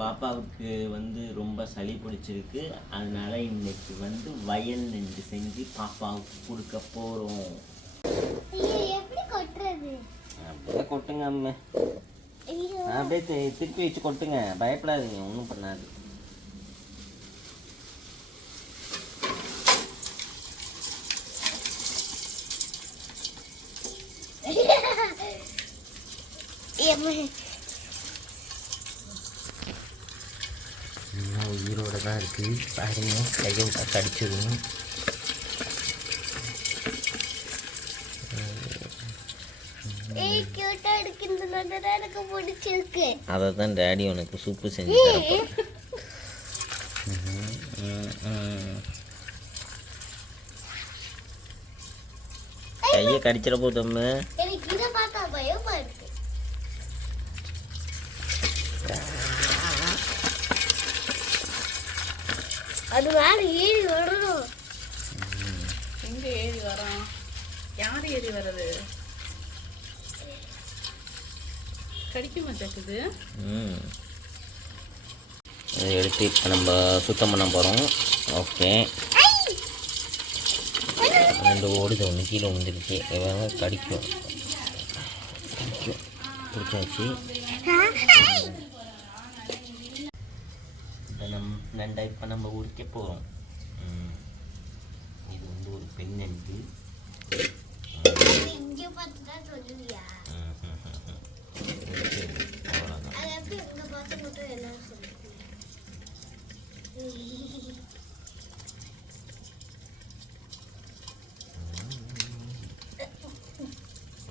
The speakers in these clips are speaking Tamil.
பாப்பாவுக்கு வந்து ரொம்ப சளி பிடிச்சிருக்கு. அதனால இன்னைக்கு வந்து வயல் நெஞ்சு செஞ்சு பாப்பாவுக்கு கொடுக்க போகிறோம். எப்படி கொட்டுறது? அப்படியே கொட்டுங்க அம்மா. அப்படியே திருப்பி வச்சு கொட்டுங்க, பயப்படாதீங்க, ஒன்றும் பண்ணாது. இன்னும் உயிரோட தான் இருக்குது பாருங்க. கையை விட்டா கடிச்சிடும். அதை தான் டேடி உனக்கு சூப்பு செஞ்சு தரப்போம். கையை கடிச்சிட போதம்ம. அது மேல ஏறி வரணும். எங்க ஏறி வரோம்? யார் ஏறி வர்றது? கடிக்குமா ஜக்குது? இதை எடுத்து இப்போ நம்ம சுத்தம் பண்ண போகிறோம். ஓகே, ரெண்டு ஓடுது, ஒன்று கீழே விழுந்துருச்சு. கடிக்கும் கடிக்கும். பிடிச்சாச்சு. நண்டை இப்போ நம்ம உரிக்க போகிறோம். இது வந்து ஒரு பெண் நண்டு.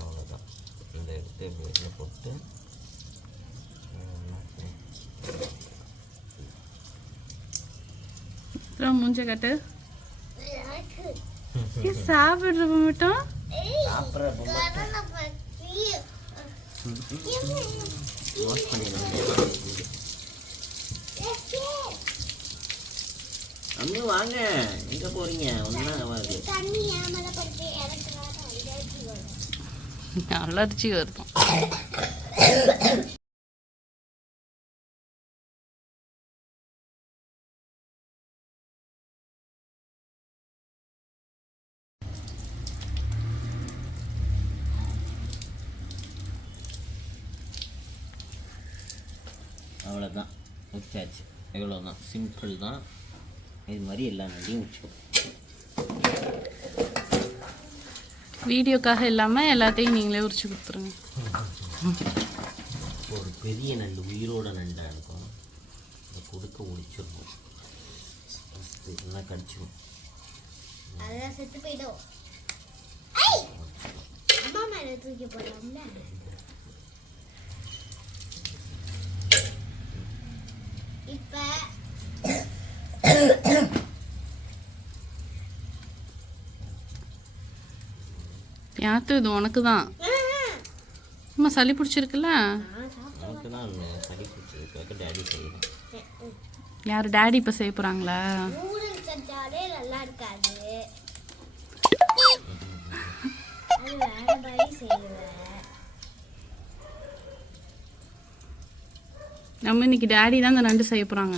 அவ்வளோதான். இந்த எடுத்து வெளியில் போட்டு மூஞ்ச கட்டு. சாப்பிட்றப்ப மட்டும் அம்மி வாங்க, எங்க போறீங்க? ஒன்றும் ஆகாது. அலர்ஜி வருதும். அவ்வளோதான், உச்சாச்சு. இவ்வளோதான், சிம்பிள் தான். இது மாதிரி எல்லா நண்டையும் உச்சிக்கும். வீடியோக்காக இல்லாமல் எல்லாத்தையும் நீங்களே உரிச்சு கொடுத்துருங்க. ஒரு பெரிய நண்டு, உயிரோட நண்டாக இருக்கும். அதை கொடுக்க உரிச்சிருக்கும். எல்லாம் கடிச்சிடும். அதெல்லாம் செத்து போயிடும். அம்மா மேலே தூக்கி போடலாம்ல. இப்ப யாத்து இது உனக்கு தான். அம்மா சளி பிடிச்சிருக்குல்ல? யார் டேடி இப்போ செய்ய போகிறாங்களா? நல்லா இருக்காது. நம்ம இன்னைக்கு டேடி தான் இந்த நண்டு செய்ய போகிறாங்க.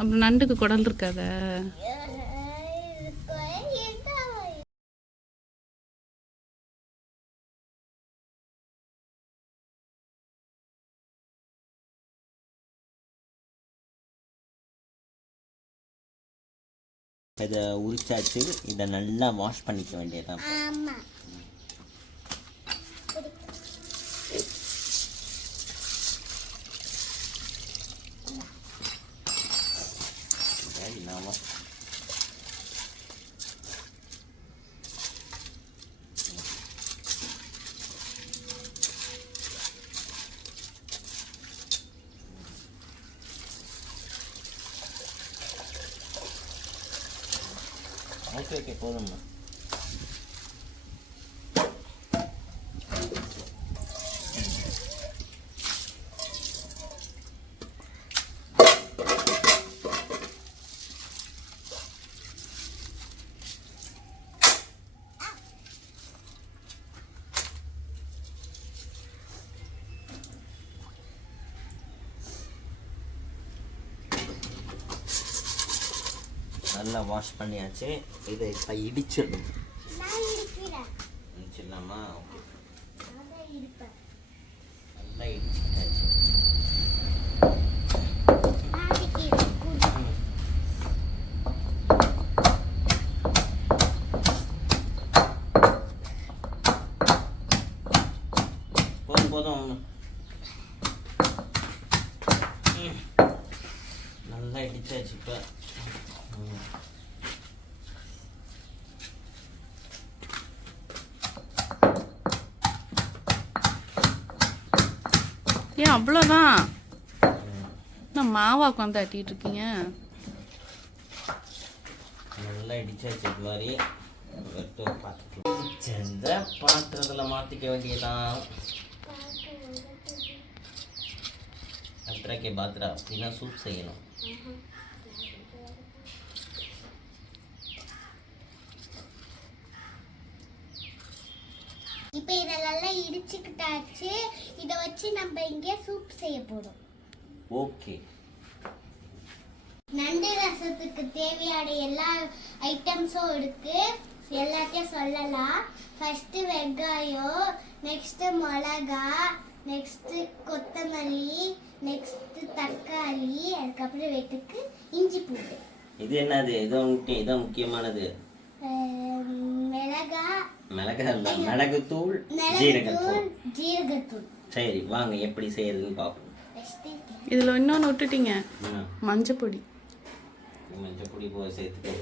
அப்புறம் நண்டுக்கு குடல் இருக்காத? இதை உரிச்சாச்சு. இதை நல்லா வாஷ் பண்ணிக்க வேண்டியதான். ஓகே ஓகே, போதும்மா. நல்லா வாஷ் பண்ணியாச்சு. இதை இப்போ இடிச்சிடணும். நான் இருக்கிறேன். இடிச்சிடலாமா? ஓகே, நான் இருப்பேன். நல்லா இடிச்சிட்டாச்சு. நான் இருக்கிறேன். போதும் போதும். நல்லா இடிச்சாச்சு இப்போ. ஏன் அவ்வளோதான்? நான் மாவா உட்காந்து தட்டிட்டு இருக்கீங்க. நல்லா இடிச்சாச்சு. இது மாதிரி செஞ்ச பாத்திரத்தில் மாற்றிக்க வேண்டியதான். அத்தரைக்கே பாத்திரா அப்படின்னா சூப் செய்யணும். இப்போ இதெல்லாம் இடிச்சுக்கிட்டாச்சு. இதை வச்சு நம்ம இங்கே சூப் செய்ய போறோம். ஓகே, நண்டு ரசத்துக்கு தேவையான எல்லா ஐட்டம்ஸும் இருக்கு. எல்லாத்தையும் சொல்லலாம். ஃபர்ஸ்ட் வெங்காயம், நெக்ஸ்ட் மிளகா, நெக்ஸ்ட் கொத்தமல்லி, நெக்ஸ்ட் தக்காளி, அதுக்கப்புறம் வெட்டுக்கு இஞ்சி பூண்டு. இது என்னது? இதான் முக்கியமானது. மிளகா, மிளகுத்தூள், மிளகுத்தூள், ஜீரகத்தூள். சரி, வாங்க எப்படி செய்யறதுன்னு பார்ப்போம். இதில் இன்னொன்று விட்டுட்டீங்க, மஞ்சப்பொடி. மஞ்சப்பொடி போய் சேர்த்துக்கோ.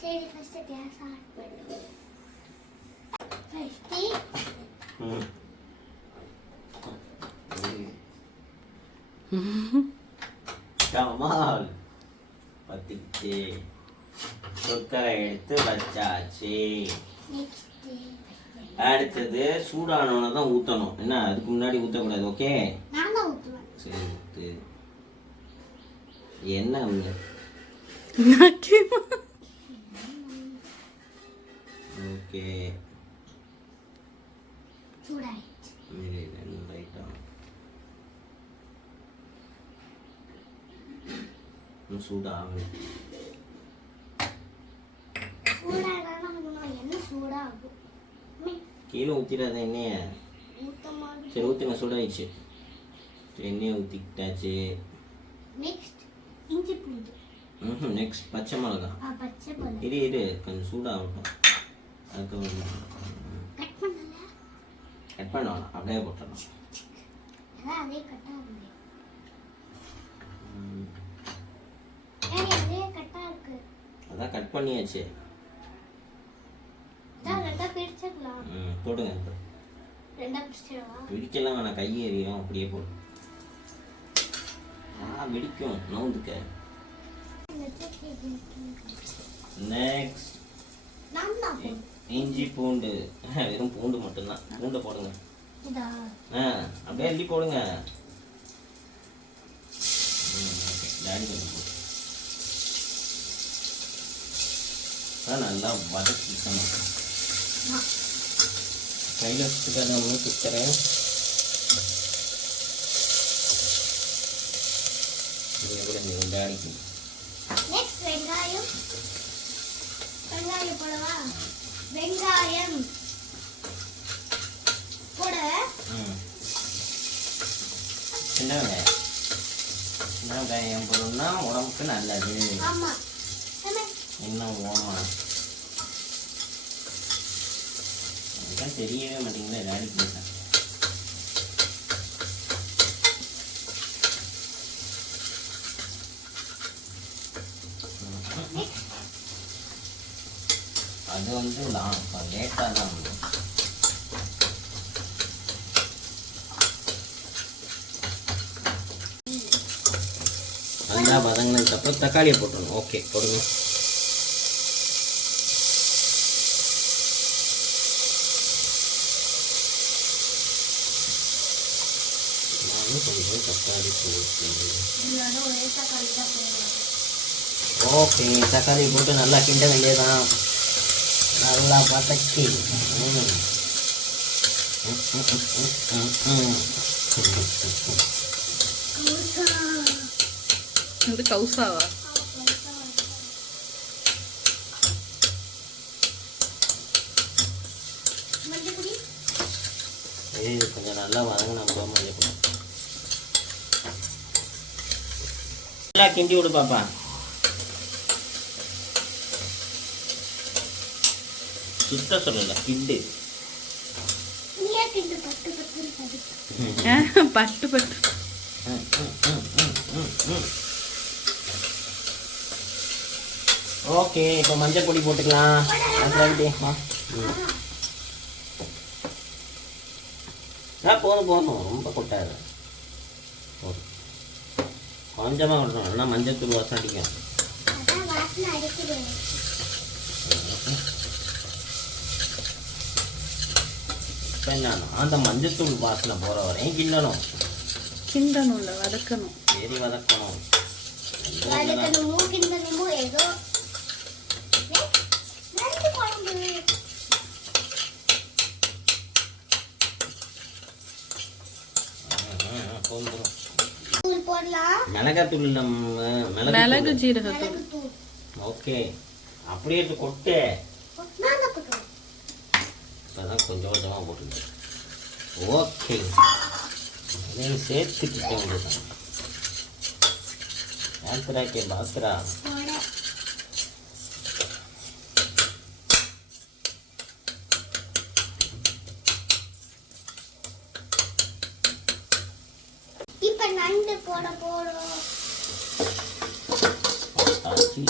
சரி, ஃபர்ஸ்ட் கேஸ் ஆன் பண்ணு. ஃபர்ஸ்ட் கமால் பத்திச்சு. சுக்கரை எடுத்து வச்சாச்சு. நெக்ஸ்ட் அடுத்தது சூடானவனை தான் ஊற்றணும். என்ன, அதுக்கு முன்னாடி ஊற்றக்கூடாது. ஓகே, நான் தான் ஊற்றுவேன். சரி ஊற்று. என்ன ஓகே, சூடாயிடுச்சு. சூடாகும். சூடாகணும். என்ன சூடாகும்? கீழே ஊற்றிடாத எண்ணெய. ஊற்ற மாதிரி. சரி ஊற்றுங்க, சூடாயிடுச்சு. எண்ணெயை ஊற்றிக்கிட்டாச்சு. நெக்ஸ்ட் இஞ்சி பூண்டு. நெக்ஸ்ட் பச்சை மிளகா. பச்சை மிளகா. இரு கொஞ்சம் சூடாகட்டும். அதுக்கு கட் பண்ணல. கட் பண்ணலாம், அப்படியே போட்டலாம். அதான் அதே கட் ஆகுது. அதே கட்டா இருக்கு. அதான் கட் பண்ணியாச்சு. அதான் ரெண்டா பிரிச்சுக்கலாம். போடுங்க. ரெண்டா பிரிச்சிடவா? பிடிக்கலாம் வேணாம், கை எறியும். அப்படியே போடு. வெடிக்கும், நவுந்துக்க. நெக்ஸ்ட் இஞ்சி பூண்டு. வெறும் பூண்டு மட்டும்தான். பூண்டை போடுங்க. அப்படியே அள்ளி போடுங்க. டாடி கொஞ்சம் போடு. நல்லா வதக்கிக்கணும். கையில் வச்சுட்டு சுத்தரேன். டாடிக்கு நெக்ஸ்ட் வெங்காயம். வெங்காயம் போடவா? வெங்காயம் போட. சின்ன வெங்காயம். சின்ன வெங்காயம் போடணும்னா உடம்புக்கு நல்லது. ஆமா. என்ன ஓமா, அதுதான் தெரியவே மாட்டேங்குது. டாடிக்கு அது வந்து லேட்டாக தான் வரும். நல்லா வதங்கினதுக்கப்புறம் தக்காளியை போட்டுடணும். ஓகே, போடுங்க. கொஞ்சம் தக்காளி போட்டு. ஓகே, தக்காளி போட்டு நல்லா கிண்ட வேண்டியதான். நல்லா பதக்கி. இது கவுசாவா? இது கொஞ்சம் நல்லா வதங்கினா கூட மஞ்சள் நல்லா கிண்டி விடு பாப்பா. சுத்த சொல்லல, கிண்டு. பட்டு பட்டு. ஓகே, இப்போ மஞ்சள் பொடி போட்டுக்கலாம். போதும் போதும், ரொம்ப கொட்டாது. கொஞ்சமாக கொட்டணும், இல்லைன்னா மஞ்சள் தூள் வாசம் அடிக்கும். என்ன அந்த மஞ்சள் தூள் வாசனை போகிற வரையும் கிண்டணும். கிண்டணும்ல, வதக்கணும். சரி, வதக்கணும். மிளகாத்தூள், மிளகு ஜீரகத்தூள். ஓகே, அப்படியே கொட்டு. இப்போதான் கொஞ்சம் கொஞ்சமாக போட்டுருக்கு. ஓகே, அதையும் சேர்த்துக்கிட்ட வேண்டியதான். பாத்திராக்கே பாத்திரா. இப்ப நண்டு போட போறோம்.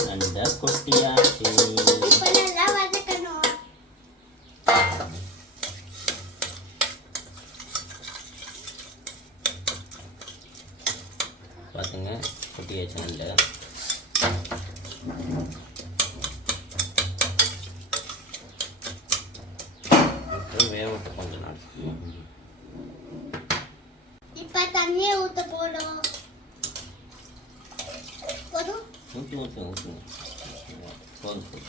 நண்டை கொட்டியாச்சு. இப்ப நல்லா வதக்கணும். பார்த்துங்க, கொட்டியாச்சு நண்டை. வேகட்டு கொஞ்ச நாள். இப்ப தண்ணியை ஊத்த போறோம். போதும், ஊற்று ஊற்று ஊற்று போதும்.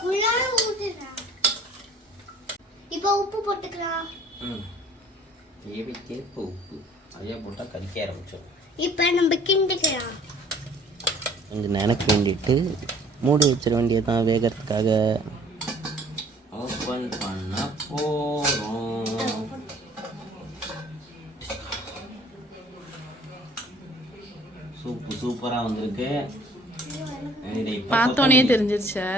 ஃபுல்லாக ஊத்துறா. இப்போ உப்பு போட்டுக்கலாம். தேவைக்கேற்ப உப்பு. அதே போட்டால் கறிக்க ஆரம்பிச்சோம். இப்போ நம்ம கிண்டிக்கலாம். கொஞ்சம் நினைக்க வேண்டிட்டு மூடி வச்சிட வேண்டியதான் வேகிறதுக்காக. ஓப்பன் பண்ண போகிறோம். சூப்பு சூப்பராக வந்திருக்கு. பார்த்தோன்னே தெரிஞ்சிருச்சா?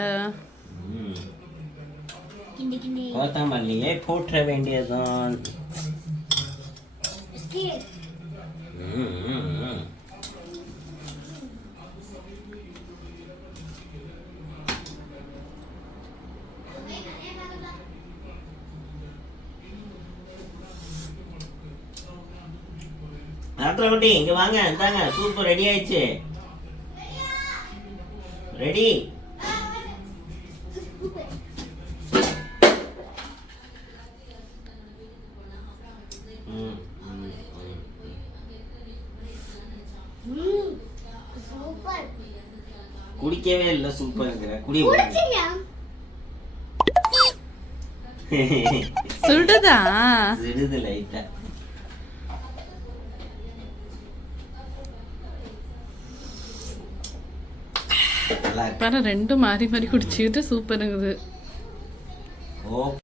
கொத்தமல்லியே போற்ற வேண்டியதுதான். குட்டி இங்க வாங்க, இந்தாங்க சூப்பு ரெடி ஆயிடுச்சு. ரெடி. குடிக்கவே இல்லை, சூப்பருங்கிற குடி. சுடுதா? சுடுது லைட்டா. ரெண்டு மாறி மாறி குடிச்சுக்கிட்டு சூப்பருங்குது. ஓ